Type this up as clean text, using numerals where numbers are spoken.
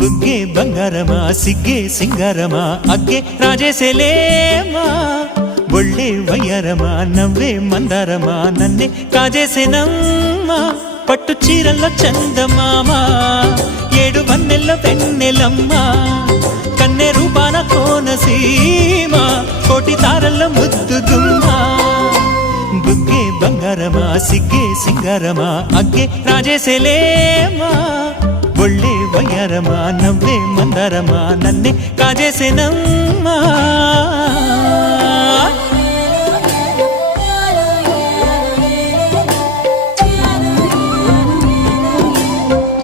బుగ్గే బంగారమా సిగ్గే సింగారమా అగ్గే రాజేసేలేమా ఒళ్ళే వయ్యారమా నవ్వే మందారమా నన్నే కాజేసేనమ్మా పట్టు చీరల్లో చందమామ ఏడు వన్నెల్లో వెన్నెలమ్మా కన్నె రూపాన కోనసీమ కోటి తారల్లో ముద్దుగుమ్మా బుగ్గే బంగారమా సిగ్గే సింగారమా అగ్గే రాజేసేలేమా ఒళ్ళే వయ్యారమా నవ్వే మందారమా నన్నే కాజేసేనమ్మా